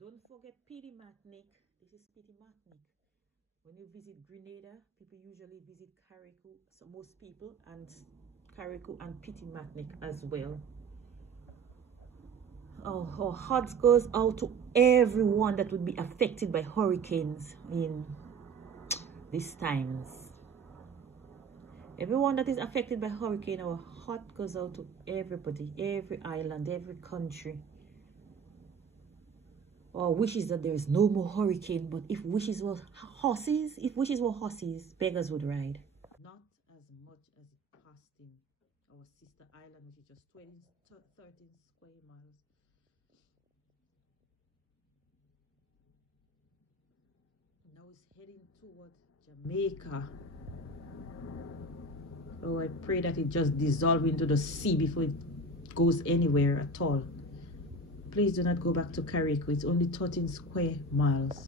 Don't forget Petite Martinique. This is Petite Martinique. When you visit Grenada, people usually visit Carriacou, so most people, and Carriacou and Petite Martinique as well. Oh, our hearts goes out to everyone that would be affected by hurricanes in these times. Everyone that is affected by hurricane, our heart goes out to everybody, every island, every country. Our wishes that there is no more hurricane, but if wishes were horses, beggars would ride. Not as much as it passed in our sister island, which is just 13 square miles. Now it's heading toward Jamaica. Oh, I pray that it just dissolves into the sea before it goes anywhere at all. Please do not go back to Carriacou. It's only 13 square miles.